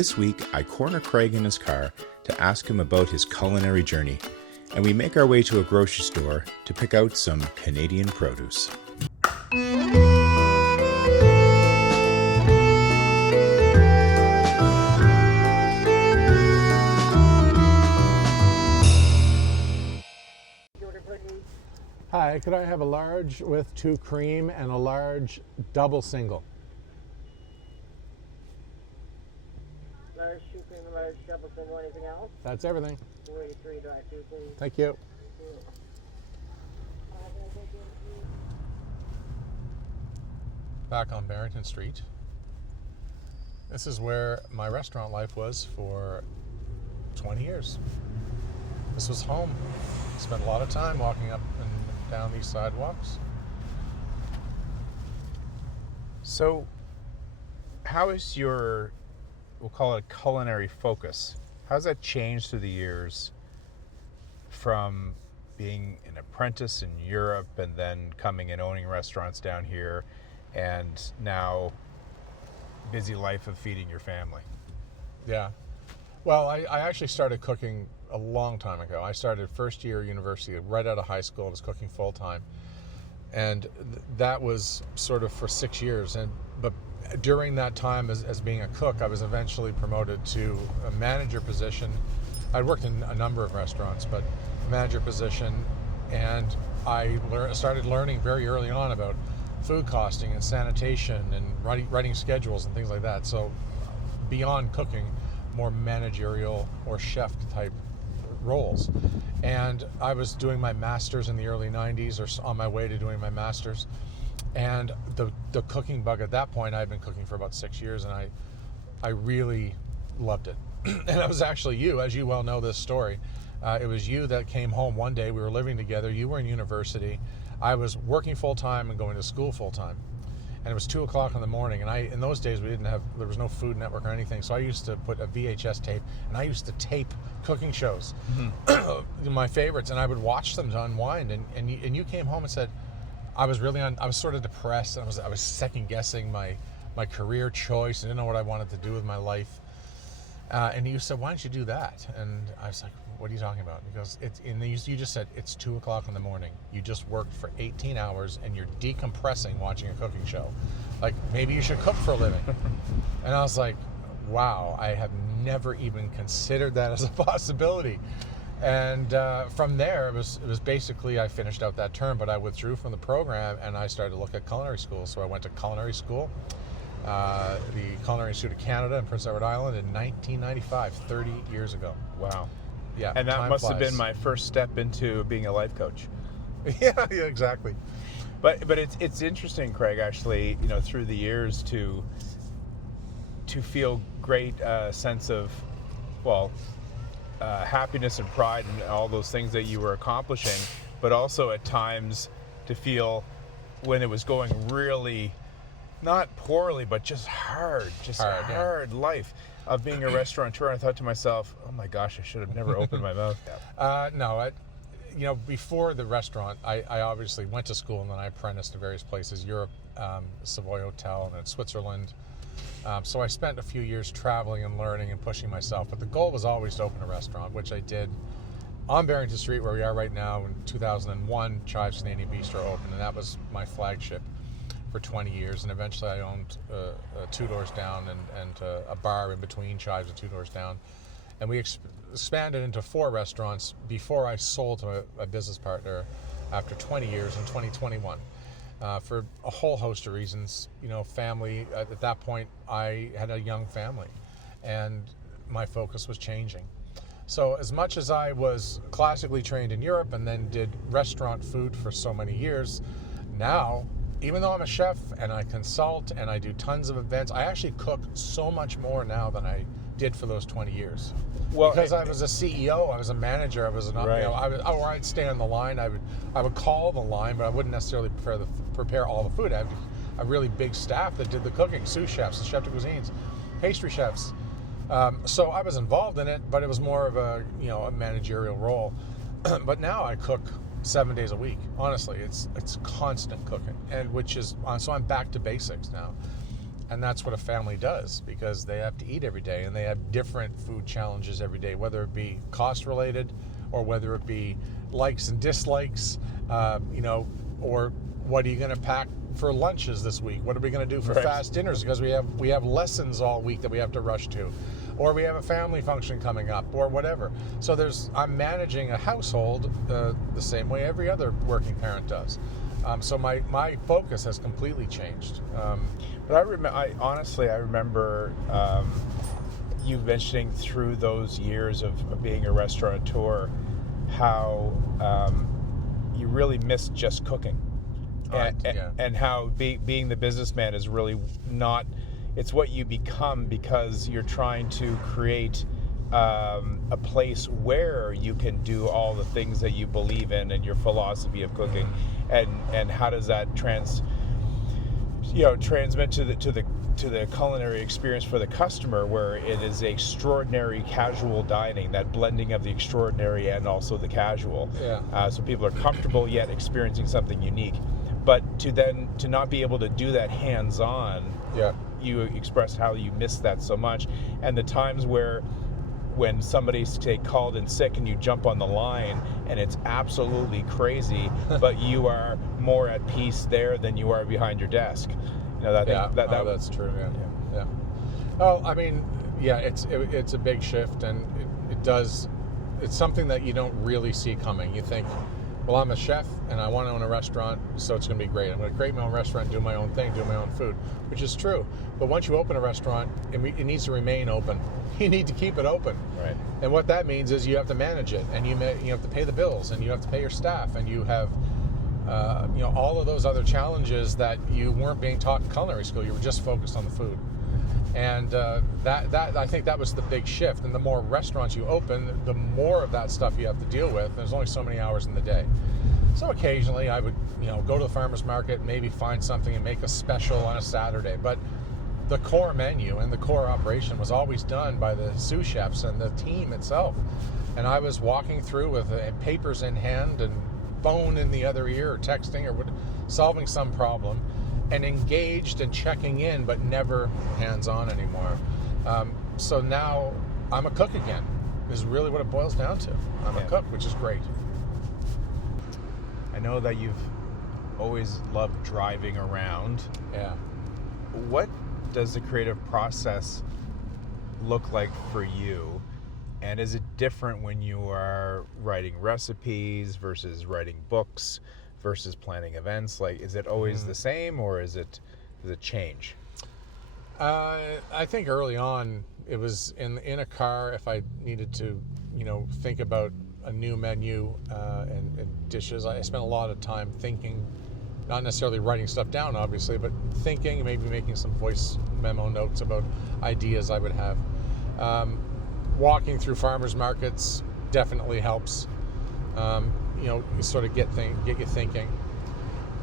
This week, I corner Craig in his car to ask him about his culinary journey, and we make our way to a grocery store to pick out some Canadian produce. Hi, could I have a large with 2 cream and a large double single? Large 2 cream, large double single, anything else? That's everything. 43 drive-through, please. Thank you. Back on Barrington Street. This is where my restaurant life was for 20 years. This was home. Spent a lot of time walking up and down these sidewalks. So, how is your, we'll call it culinary focus, how's that changed through the years from being an apprentice in Europe and then coming and owning restaurants down here and now busy life of feeding your family? Yeah. Well, I actually started cooking a long time ago. I started first year university, right out of high school. I was cooking full time, and that was sort of for 6 years. But during that time, as being a cook, I was eventually promoted to a manager position. I'd worked in a number of restaurants, but a manager position, and I started learning very early on about food costing and sanitation and writing schedules and things like that. So beyond cooking, more managerial or chef type roles. And I was doing my master's in the early 90s, or on my way to doing my master's. And the cooking bug at that point, I had been cooking for about 6 years, and I really loved it. And it was actually you, as you well know this story. It was you that came home one day. We were living together. You were in university. I was working full time and going to school full time. And it was 2 o'clock in the morning, and in those days there was no Food Network or anything, so I used to put a VHS tape, and I used to tape cooking shows, my favorites, and I would watch them to unwind. And you came home and said, I was sort of depressed, and I was second guessing my career choice, and didn't know what I wanted to do with my life. And you said, why don't you do that? And I was like, what are you talking about? Because you just said, it's 2 o'clock in the morning. You just worked for 18 hours and you're decompressing watching a cooking show. Like, maybe you should cook for a living. And I was like, wow, I have never even considered that as a possibility. And from there, it was basically, I finished out that term, but I withdrew from the program and I started to look at culinary school. So I went to culinary school. The Culinary Institute of Canada in Prince Edward Island in 1995, 30 years ago. Wow. Yeah, and that must flies. have been my first step into being a life coach. yeah, exactly. But it's interesting, Craig, actually, through the years to feel great sense of, happiness and pride and all those things that you were accomplishing, but also at times to feel when it was going really, not poorly, but just hard life of being a restaurateur. I thought to myself, oh my gosh, I should have never opened my mouth. No, before the restaurant, I obviously went to school and then I apprenticed to various places, Europe, Savoy Hotel, and then Switzerland. So I spent a few years traveling and learning and pushing myself, but the goal was always to open a restaurant, which I did on Barrington Street, where we are right now. In 2001, Chives Canadian Bistro opened, and that was my flagship for 20 years, and eventually I owned 2 doors down and a bar in between Chives and 2 doors down, and we expanded into 4 restaurants before I sold to a business partner after 20 years in 2021 for a whole host of reasons. Family, at that point I had a young family and my focus was changing. So as much as I was classically trained in Europe and then did restaurant food for so many years, now, even though I'm a chef and I consult and I do tons of events, I actually cook so much more now than I did for those 20 years. Well, because I was a CEO, I was a manager, I was an, right. Or I'd stay on the line. I would call the line, but I wouldn't necessarily prepare all the food. I had a really big staff that did the cooking: sous chefs, chef de cuisines, pastry chefs. So I was involved in it, but it was more of a managerial role. But now I cook 7 days a week. Honestly, it's constant cooking, and so I'm back to basics now. And that's what a family does, because they have to eat every day, and they have different food challenges every day, whether it be cost related or whether it be likes and dislikes, or what are you going to pack for lunches this week? What are we going to do for Right. fast dinners? Because we have lessons all week that we have to rush to, or we have a family function coming up, or whatever. So I'm managing a household the same way every other working parent does. So my focus has completely changed. But I honestly remember you mentioning through those years of being a restaurateur how you really missed just cooking. And how being the businessman is really not, it's what you become, because you're trying to create a place where you can do all the things that you believe in and your philosophy of cooking, and how does that transmit to the culinary experience for the customer, where it is extraordinary casual dining, that blending of the extraordinary and also the casual. So people are comfortable yet experiencing something unique. But to not be able to do that hands-on, you expressed how you miss that so much, and the times when somebody's called in sick and you jump on the line and it's absolutely crazy, but you are more at peace there than you are behind your desk. That's true. Yeah. Well, I mean, it's a big shift, and it's something that you don't really see coming. You think, well, I'm a chef and I want to own a restaurant, so it's going to be great. I'm going to create my own restaurant, do my own thing, do my own food, which is true. But once you open a restaurant, it needs to remain open. You need to keep it open. Right. And what that means is you have to manage it, and you have to pay the bills, and you have to pay your staff, and you have all of those other challenges that you weren't being taught in culinary school. You were just focused on the food. And that I think that was the big shift. And the more restaurants you open, the more of that stuff you have to deal with. There's only so many hours in the day. So occasionally I would, go to the farmer's market, maybe find something and make a special on a Saturday. But the core menu and the core operation was always done by the sous chefs and the team itself. And I was walking through with papers in hand and phone in the other ear, or texting, or solving some problem, and engaged and checking in, but never hands-on anymore. So now I'm a cook again, is really what it boils down to. I'm a cook, which is great. I know that you've always loved driving around. Yeah. What does the creative process look like for you? And is it different when you are writing recipes versus writing books versus planning events? Like, is it always the same, or does it change? I think early on it was in a car. If I needed to, think about a new menu and dishes, I spent a lot of time thinking, not necessarily writing stuff down, obviously, but thinking, maybe making some voice memo notes about ideas I would have. Walking through farmers markets definitely helps. You sort of get you thinking.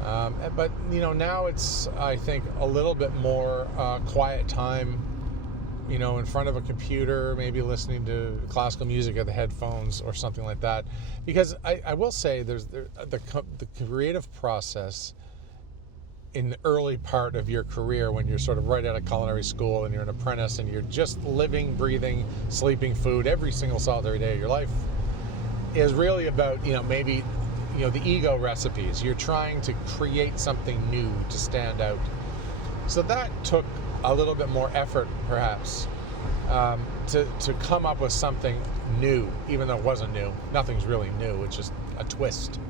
But now it's, I think, a little bit more quiet time. In front of a computer, maybe listening to classical music at the headphones or something like that. Because I will say, the creative process in the early part of your career, when you're sort of right out of culinary school and you're an apprentice and you're just living, breathing, sleeping food every single solitary day of your life, is really about, maybe, the ego recipes. You're trying to create something new to stand out. So that took a little bit more effort, perhaps, to come up with something new, even though it wasn't new. Nothing's really new. It's just a twist.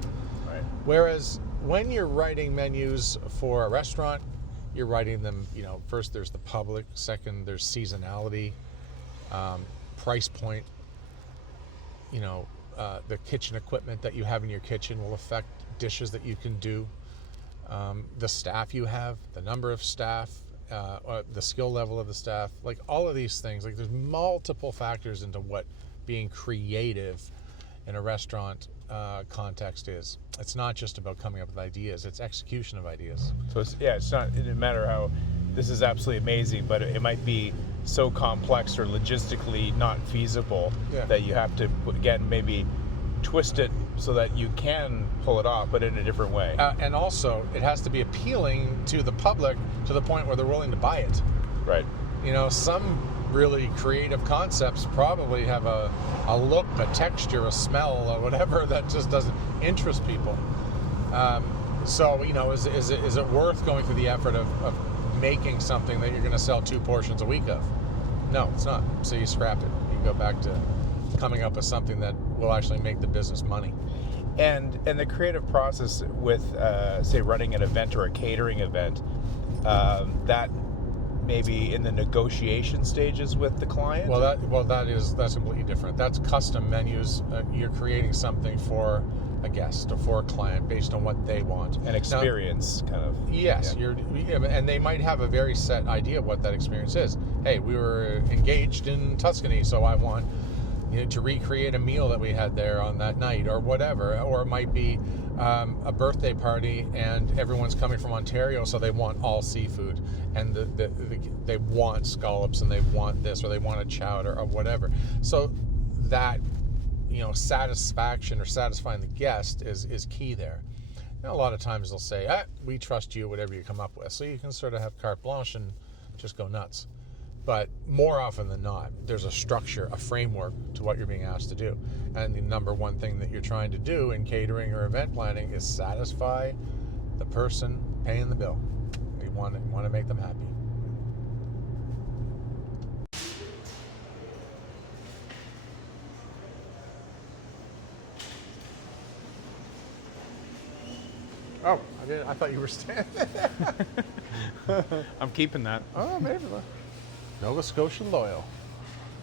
Right. Whereas when you're writing menus for a restaurant, you're writing them, first there's the public, second there's seasonality, price point, the kitchen equipment that you have in your kitchen will affect dishes that you can do, the staff you have, the number of staff, the skill level of the staff, like all of these things. Like, there's multiple factors into what being creative in a restaurant context is. It's not just about coming up with ideas, it's execution of ideas. So it's not, it doesn't matter how this is absolutely amazing, but it might be so complex or logistically not feasible that you have to, again, maybe twist it so that you can pull it off, but in a different way. And also, it has to be appealing to the public to the point where they're willing to buy it. Right. You know, some really creative concepts probably have a look, a texture, a smell, or whatever that just doesn't interest people. So, you know, is it worth going through the effort of making something that you're going to sell 2 portions a week of? No, it's not. So you scrap it. You go back to coming up with something that will actually make the business money. And the creative process with, say, running an event or a catering event, that maybe in the negotiation stages with the client? That's completely different. That's custom menus. You're creating something for a guest or for a client based on what they want. An experience, kind of. Yes, and they might have a very set idea of what that experience is. Hey, we were engaged in Tuscany, so I want to recreate a meal that we had there on that night, or whatever. Or it might be a birthday party, and everyone's coming from Ontario, so they want all seafood, and they want scallops, and they want this, or they want a chowder, or whatever. So that satisfaction or satisfying the guest is key there. And a lot of times they'll say, we trust you, whatever you come up with. So you can sort of have carte blanche and just go nuts. But more often than not, there's a structure, a framework to what you're being asked to do. And the number one thing that you're trying to do in catering or event planning is satisfy the person paying the bill. You want to make them happy. Oh, I thought you were standing. I'm keeping that. Oh, maybe. Nova Scotia Loyal.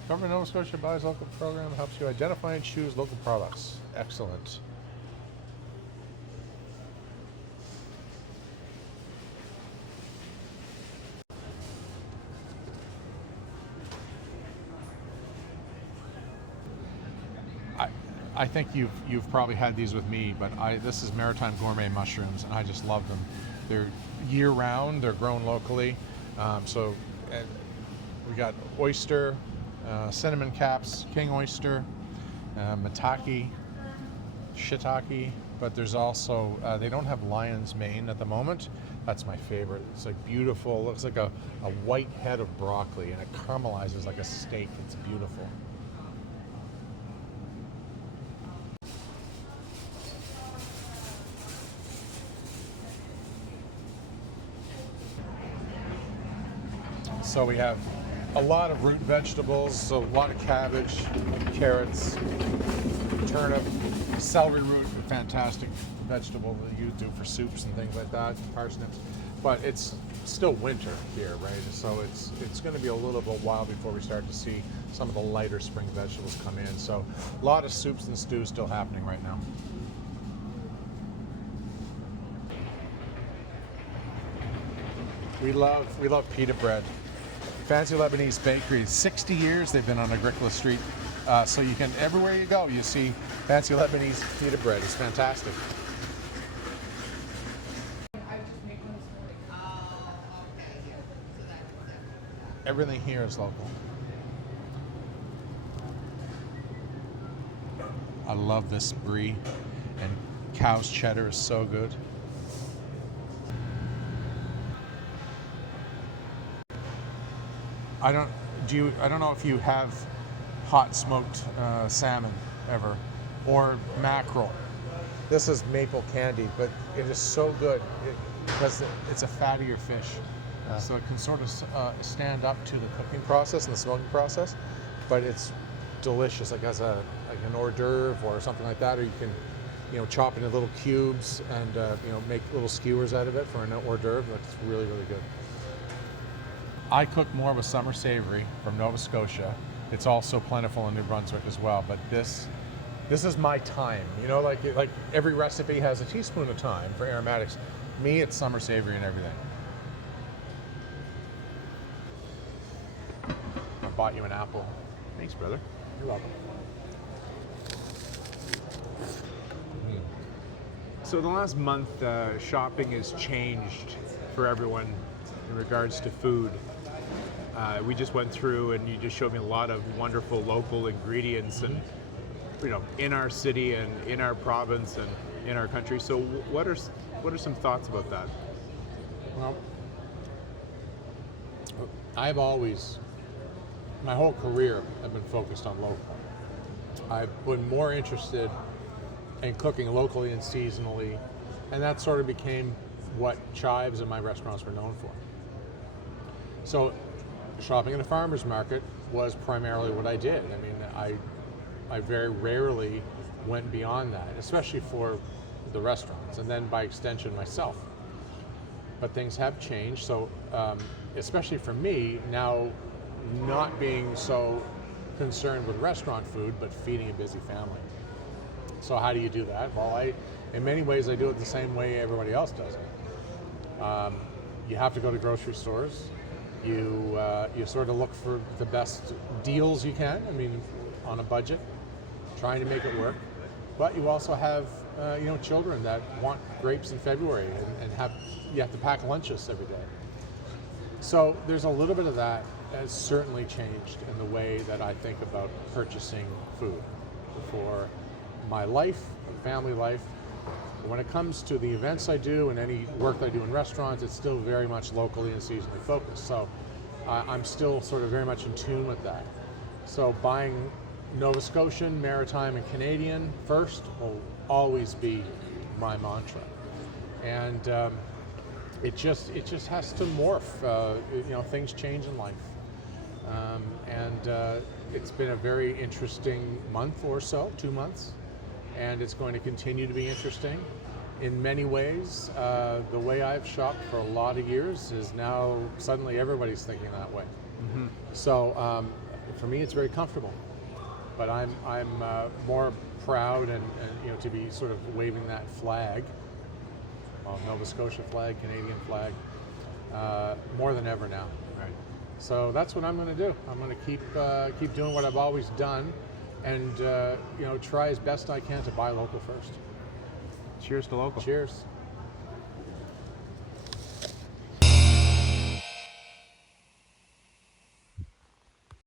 Government of Nova Scotia Buys Local program helps you identify and choose local products. Excellent. I think you've probably had these with me, but this is Maritime Gourmet mushrooms, and I just love them. They're year round. They're grown locally. We got oyster, cinnamon caps, king oyster, maitake, shiitake, but there's also, they don't have lion's mane at the moment. That's my favorite. It's like beautiful, looks like a white head of broccoli, and it caramelizes like a steak. It's beautiful. So we have a lot of root vegetables, so a lot of cabbage, carrots, turnip, celery root, a fantastic vegetable that you do for soups and things like that, parsnips. But it's still winter here, right? So it's going to be a little bit while before we start to see some of the lighter spring vegetables come in. So a lot of soups and stews still happening right now. We love pita bread. Fancy Lebanese Bakery, 60 years they've been on Agricola Street. So you can, everywhere you go, you see Fancy Lebanese pita bread. It's fantastic. Everything here is local. I love this brie, and cow's cheddar is so good. I don't know if you have hot smoked salmon ever, or mackerel. This is maple candy, but it is so good because it's a fattier fish, so it can sort of stand up to the cooking process and the smoking process. But it's delicious, like as an hors d'oeuvre or something like that, or you can, chop into little cubes and make little skewers out of it for an hors d'oeuvre. That's really, really good. I cook more of a summer savory from Nova Scotia. It's also plentiful in New Brunswick as well, but this is my time. Like every recipe has a teaspoon of thyme for aromatics. Me, it's summer savory and everything. I bought you an apple. Thanks, brother. You're welcome. So the last month, shopping has changed for everyone in regards to food. We just went through and you just showed me a lot of wonderful local ingredients, and in our city and in our province and in our country. So what are some thoughts about that? Well, I've always, my whole career, I've been focused on local. I've been more interested in cooking locally and seasonally, and that sort of became what Chives and my restaurants were known for. So shopping at a farmer's market was primarily what I did. I mean, I very rarely went beyond that, especially for the restaurants, and then by extension myself. But things have changed, so especially for me, now not being so concerned with restaurant food, but feeding a busy family. So how do you do that? Well, in many ways, I do it the same way everybody else does it. You have to go to grocery stores. You sort of look for the best deals you can. I mean, on a budget, trying to make it work. But you also have children that want grapes in February, and you have to pack lunches every day. So there's a little bit of that has certainly changed in the way that I think about purchasing food for my life, family life. When it comes to the events I do and any work I do in restaurants, it's still very much locally and seasonally focused. So I'm still sort of very much in tune with that. So buying Nova Scotian, Maritime, and Canadian first will always be my mantra. And it just has to morph. Things change in life. It's been a very interesting month or so, 2 months, and it's going to continue to be interesting. In many ways, the way I've shopped for a lot of years is now suddenly everybody's thinking that way. Mm-hmm. So for me, it's very comfortable. But I'm more proud and to be sort of waving that flag, Nova Scotia flag, Canadian flag, more than ever now. Right. So that's what I'm going to do. I'm going to keep doing what I've always done, and try as best I can to buy local first. Cheers to local. Cheers.